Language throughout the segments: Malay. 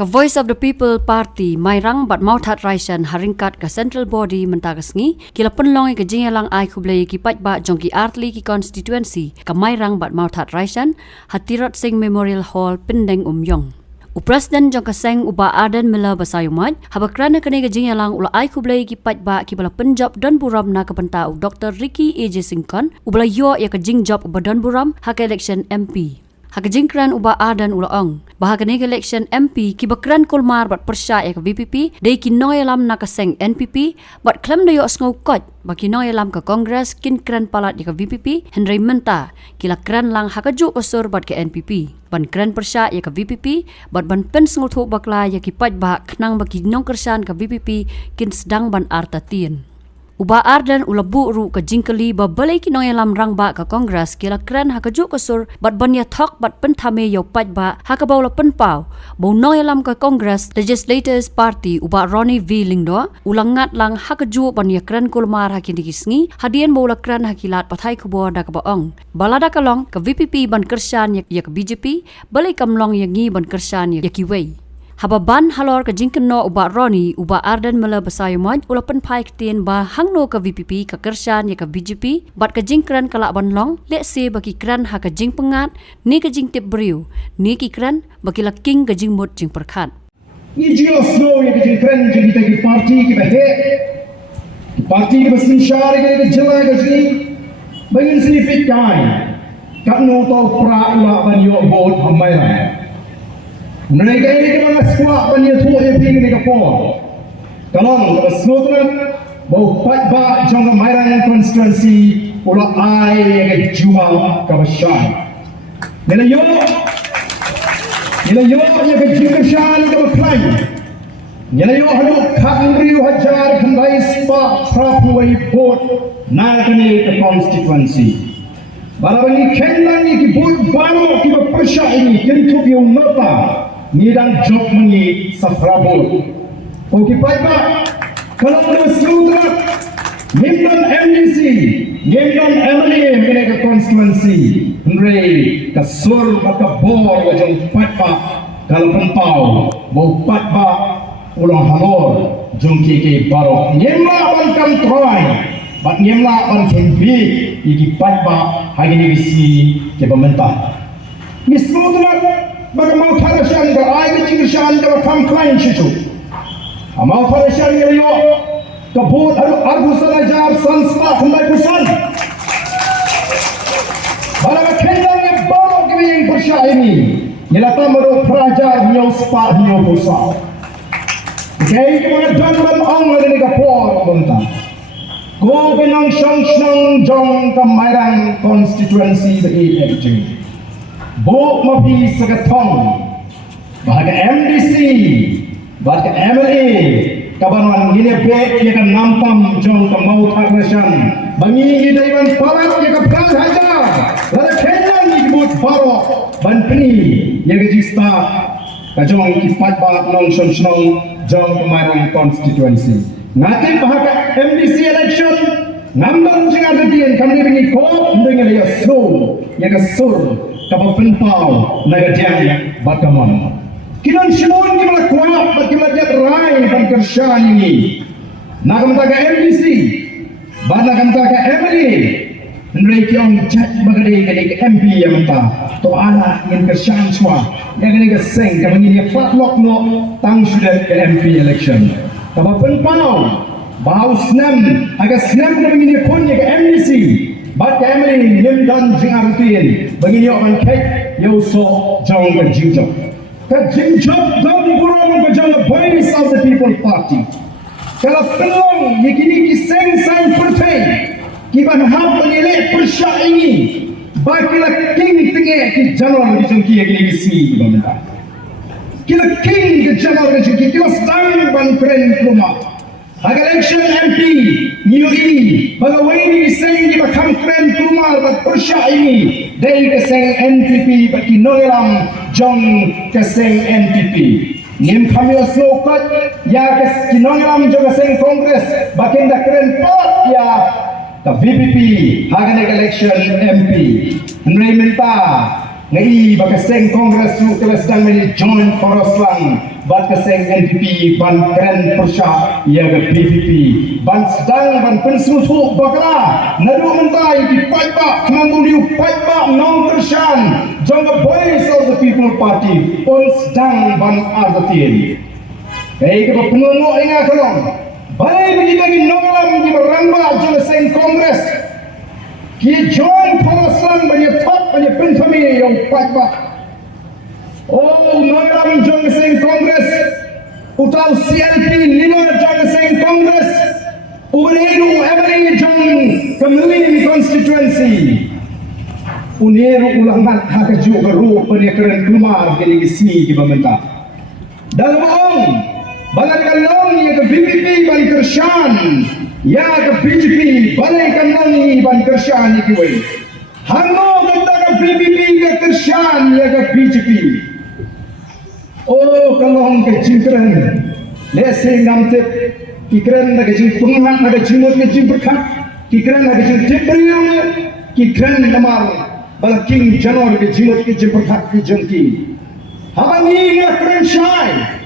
Ka Voice of the People Party mairang bat mauthat raisan haringkat ka central body mentagasngi kila penlong ke jingalang ai kublai ki patba jongki artli ki constituency ka mairang bat mauthat raisan Hatirat Singh Memorial Hall Pendeng Umyong. Upresiden jong kaseng uba Aden Mila Basayumat habakrana kene ke jingalang ula ai kublai ki patba ki bala penjob Don Buram na kapenta Dr. Ricky AJ Singkon ubala yo ya ke jingjob uba Don Buram hak election MP. Hakajingkran uba Adan ulaong. Bahagane election MP kibakran kulmar bat persya ek VPP dei kinoyalam nakaseng NPP bat klem dayo ngokot bakinoyalam ke Kongres kin kran palat ek VPP Henry Menta kila kran lang hakaju usur bat ke NPP ban kran persya ek VPP bat ban pen nguthu bakla ek kipat ba knang baki nongkersan ke VPP kin sedang ban artatien. Uba Ardan ulabu ru ke jingkeli babalai kinoyalam rangba ke Kongres kila kran hakaju kusur bat banya thok bat pentame yo patba hakabau la penpau bau noyalam ke Kongres Legislators Party uba Ronnie V Lingdo ulangat lang hakaju banya kran kulmar hakin dikisngi hadian bau la kran hakilat pathai kubo da ka baong balada kalong ke VPP ban kersan yak BJP balai kamlong yangi ban kersan yak kiwei. Hababan halor ke jingkeno uba Roni uba Ardan Mela Basayumat ulapan pai ketien ba hangno ke VPP ke kersan ya ke BJP bat ke jingkran kalak banlong lek se bagi kran ha ke jing pengat ni ke jing tip beriu ni ki kran bagi laking ke jing mut jing perkat ni jio snow ya ke jing kran jing kita ki parti ki bete parti ki basin syar ke jela ke jing bangin selipit kai kat no to pra ula ban yo bot hamai ra mereka ini kemana sekolah banyak tua yang pergi ke Kapol. Kalau sekolah bau patba jangka mairang konstituensi ulah ai yang jual kawasan. Nila yo yang kejingkesan kawasan. Nila yo halu kandri hajar kandai spa prapuai bot nakani ke konstituensi. Barang kendan ni kibut baru kiba persya ini kentuk yung nota. Nidang job mengi safrabul. Okey baik. Kalau berseluruh Nimdan MDC, Nimdan MLA mereka konstituensi, mereka kasur atau bor wajang patba kalau pentau, bau patba ulang halor jungki ke baru. Nimla bankan troy, bat nimla bankan bi, iki patba hari ini bisi ke pemerintah. Mislulah bagi mau parasyan ke air cingkisan ke pangklain situ. Mau parasyan ke yo kebut argus ajar sansta kembali pusan. Balang kendang yang baru kami yang persya ini. Nyelata meru perajar nyo spa nyo pusau. Kaya kemana dandan ong ada ni kapor pemerintah. Go benang syang jong kemairang konstituensi the Bok mapi seketong bahagia MDC bahagia MLA kabanan gini bek yang nampam jong kemau tarnasan bangi idaiban parat yang keberan haja lalu kenyang ikut barok ban peni yang kejista kajong kipat balat nong syong jong kemarin konstituensi ngatin bahagia MDC election nambang jengar kedian kami bengi kok dengan dia slow yang kesur kapal penpau nagadiang bataman. Kinan simun kita kuat, kita lihat rai dan kerjaan ini. Nakamtaga MDC, nakamtaga MLA, mereka yang cak bagari ke MP yang mentah. To anak yang kerjaan semua, yang ini keseng, kami ini fatlok no tang sudah ke MP election. Kapal penpau, bau senam, agak senam kami ini pun ke MDC. Bat kami nimdan jingartin bagi yo an kek yo so jong ke jingjok dong burung ke jong voice of the people party kalau pelong yikini kiseng sang partai kiban hab menilai persya ini bagilah king tengah ki jalur di jongki yakini kisi pemerintah kila king ke jalur di jongki kila sedang ban keren rumah agar election MP New ini bagawai ini kiseng di bakam keren rumah bat persya ini dari kiseng NPP bagi noelam jong kiseng NPP nim kami aslokat ya kisenoelam jong kiseng Kongres bakin dah keren pot ya ke VPP hagan election MP Henry minta Ngai bakaseng Kongres su kelas dan meni join poros lang bakaseng NPP ban keren persya ia ke PPP ban sedang ban pensusu bakla nadu mentai di paiba kemanguni paiba non persyan jong the voice of the people party pun sedang ban arzatin kai ke pengono ingat kolong baik bagi nonglam di beramba jong seng Kongres ki join poros lang banyak banyak penfami yang paiba. Oh, nongram jong seng Kongres, utau CLP nino jong seng Kongres, uneru emani jong Kemelin constituency. Uneru ulangan hak juga ru penekaran keluar dari isi di pemerintah. Dalam bagai kalong yang ke PPP ban Kershan, ya ke BJP bagai kalong ban Kershan ikiwe. Hango kata ke PPP ke Kershan ya ke BJP. Oh kalong ke jingkren, lese ngamtip kikren ke jing pengan ke jimut ke jing berkat, kikren ke jing tibriu kikren namar balaking janor ke jimut ke jing berkat ke jengki. Habangi ke Kershan.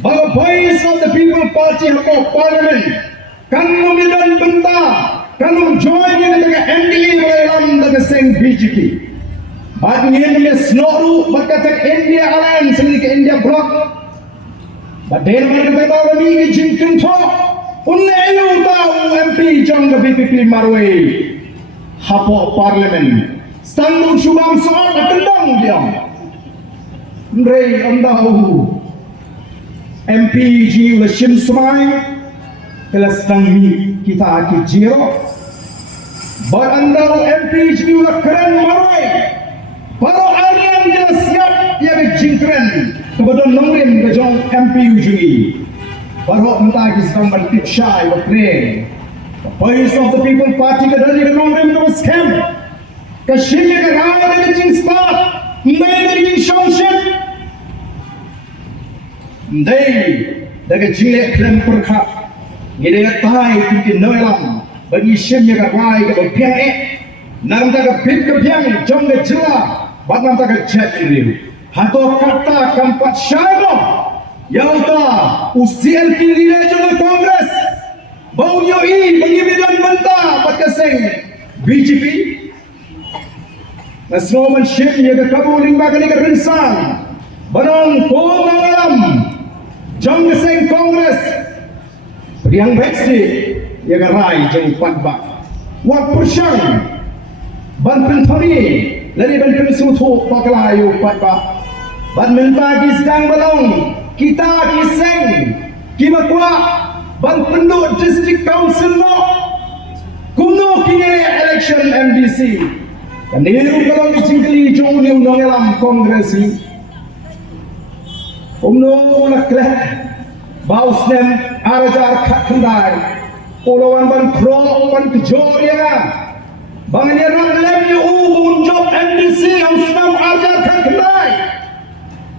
Baga voice of the people party hako parliament kanu midan benta kanu join in the NDA dalam daga seng BJP bad ngin me snoru bakata India alliance ni ke India bloc baden man kata tahu ni ke jingkin tho unne ayu tahu MP jong ke BPP marwe hako parliament sangu shubam soal kendang dia ndrei andau MPG ulah Shim Semai kelas tangmi kita aki jiro berandau MPG ulah keren marwai para arian jelas siap ia berjingkren kepada nongrim kejong MPUG para mentah kisah bertip syai berkren voice of the people party kedali ke nongrim ke scam ke Shim ke raya ke jing start mendai ke jing shonship Ndai daga jile klem perkha ngide tai ki noilam bagi shemnya ka rai ka piang nam daga bit ka piang jong ga jila batnam daga jet riu hato kata kampat shaibo yauta usiel pilile jong Kongres bau yoi bagi bidan banta bakaseng BJP nasnoman shemnya ka kabuling bagani ka rinsan banong ko malam jong seng Kongres yang beksi ya garai jong padba wat persyang ban penthami lari ban pensutu paklayu padba ban mentagi sedang balong kita kiseng kimakwa ban penduk district council no kuno kini election MDC kaniru balong dicingkeli jong ni nongelam Kongres ni umno laklah bausnem arajar khandai ulawan ban kro ban kjoria bangnya ranglem yu unjob MDC ausnam arajar khandai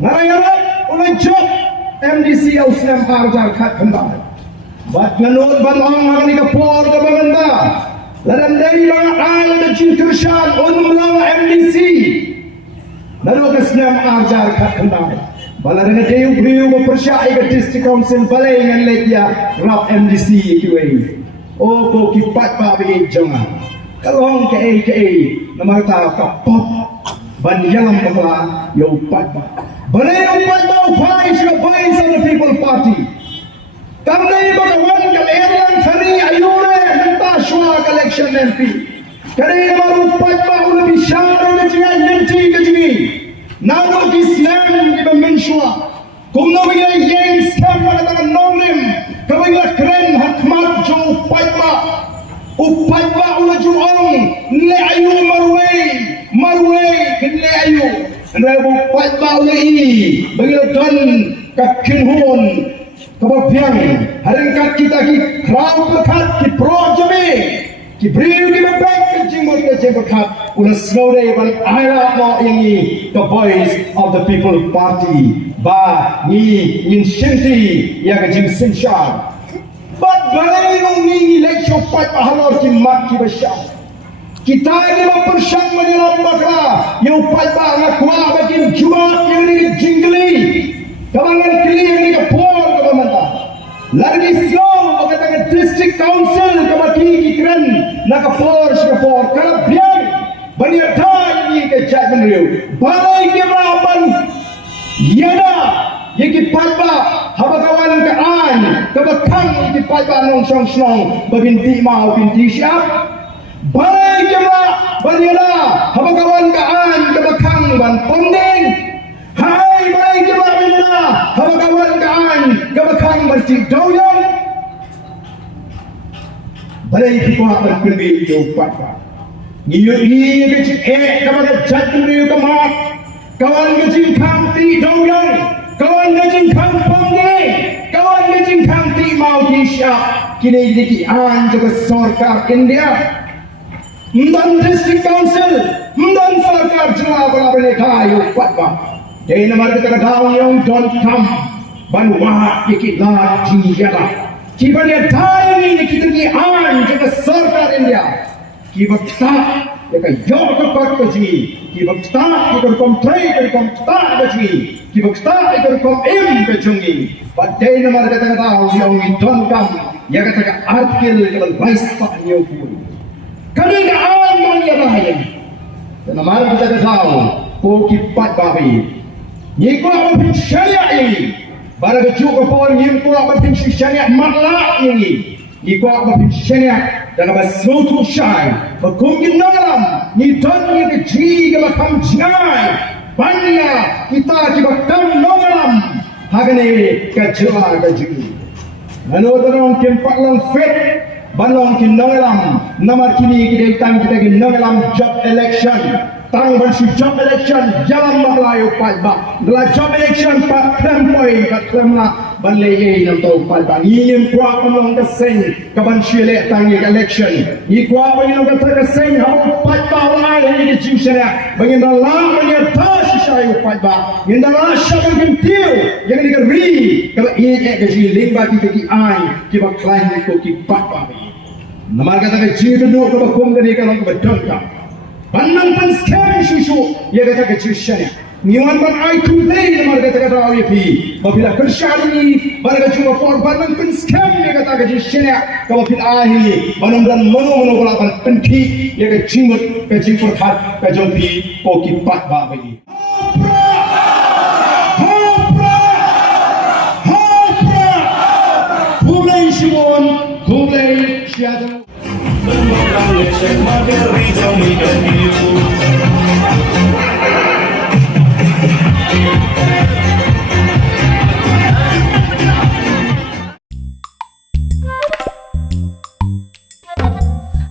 ngarayarap ulai job MDC ausnam arajar khandai bat nganut ban ong magani ka por ka banganda ladam dai bang ay da jingkershan unmlang MDC lalu kasnam arajar khandai bala dengan dia beriu berpersyai ke district council balai dengan legia rap MDC kiwe oh ko kipat pa bagi jonga kalong ke nama ta ka pop ban yalam bakla yo pat ba balai pat ba upai sio voice of the people party kamnai bagawan kal airline thani ayure hanta shwa election MP kare baru pat ba ul bishara ne jinga nenti ke jingi Nano Islam di Mensua, kumno yang scam pada tangan nonglim, kawinlah keren hakmat jauh upaiba ulah juang, le ayu marway kene ayu, rebu upaiba ulah ini, bagilah dan kakinhun, kebapian, haringkat kita ki krau berkat ki pro jami, ki beriu ki bebek ki jimut ki jemberkat, ulah snore ban ayat mo ini, the voice of the people party, ba ni shinti ya ka jim sinshan. But balai ni election pat pahalor ki mat ki basya. Kita ini mempersyang menyelam bakra Yang pada nak kuat bagian jual yang ni jingli. Kawangan keli yang ni kapor kawan ta. Lagi slow katakan district council kabaki kikran nak kapor kapor karabiang bani ada ini ke jat menriu. Balai ke rapan yada yang pada haba kawan ke an kabakang yang pada nong song bagian ti mau binti siap. Balai kema banyala habagawan kaan kabakang ban pondeng. Hai balai kema banyala habagawan kaan kabakang ban cidoyan. Balai kema ban kundi yo pata. Niyo ni kecik kabaga jatuh niyo kamat. Kawan kecik kang cidoyan. Kawan kecik kang pondeng. Kawan kecik kang ti mau kisya. Kini diki an juga sarkar India. Mdan district council, mdan sarkar jua berapa kayu patwa. Jadi nama kita katakan yang don't come, banwa ikut lah jiwa. Kita ni tahu ni kita ni an juga sarkar India. Kita tak, kita yok kepat keji. Kita tak, kita komplain, kita tak keji. Kita tak, kita kom kejungi. Pada nama kita katakan yang don't come, ya katakan artikel kalau vice pak nyokui. Kami kaan kami ada dan amaran kita tahu ko kipat babi ni ko apa pun syariat ini bara kejuk kapor ni ko apa pun syariat matlak ini ni ko apa pun syariat dan apa suatu syai berkumpulan dalam ni don ni keji ke makam jinai banyak kita kibakam dalam hagane kejua keji menurut orang kempat lang fit Balong kinongelam nomor kini kita tang kita kinongelam job election tang bersu job election jalan Melayu palba dalam job election pak krempoi kat kremla balai nam tau palba ngim kuat penong keseng kaban syelek tang election ni kuat penong keseng habu palba lai ni jiusnya bangin dalam bangin tas syayu palba ngin dalam syabang kentiu yang ni keri kalau ini keji limba kita ki ai ki bak klaim ko ki palba nama kata ke jitu duduk ke bakum dari kalau ke bedonta bandang pan scam susu ya kata ke jiusnya niwan pan ai kumplay nama kata ke rawi pi apabila kerja ini pada cuma for bandang pan scam ya kata ke jiusnya kalau pil ahi bandang dan mono kelapan penti ya ke jimut ke jimpur hat ke jompi koki pat babi Kumlay Shimon Kumlay Siadang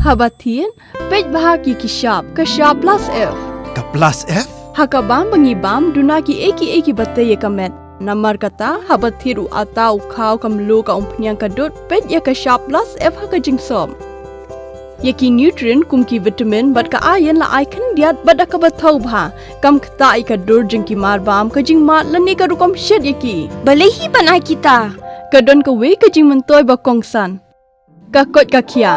Habatin, pej bahagi kishab, kashab plus F. Ka plus F? Hakabam bangibam dunaki eki batay kamet. Namar kata habathiru atau kau kamlu ka umpnyang kadut pej ya kashab plus F haka jingsom. Yaki nutrient kumki vitamin bat ka ayan la aikan diat bat ka bathau bha kam khta ai ka dur jingki marbam ka jingma lani ka rukom shed yaki. Balehi banai kita. Kadon ka we ka jing mentoy ba kongsan. Ka kot ka kia.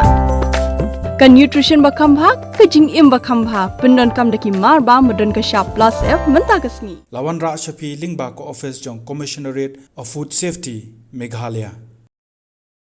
Ka nutrition bakam bhag ka jing im bakam bhag pendon kam daki mar ba modon ka sharp plus F menta kasni Lawan Ra Shafi Lingba ko office jong Commissionerate of Food Safety Meghalaya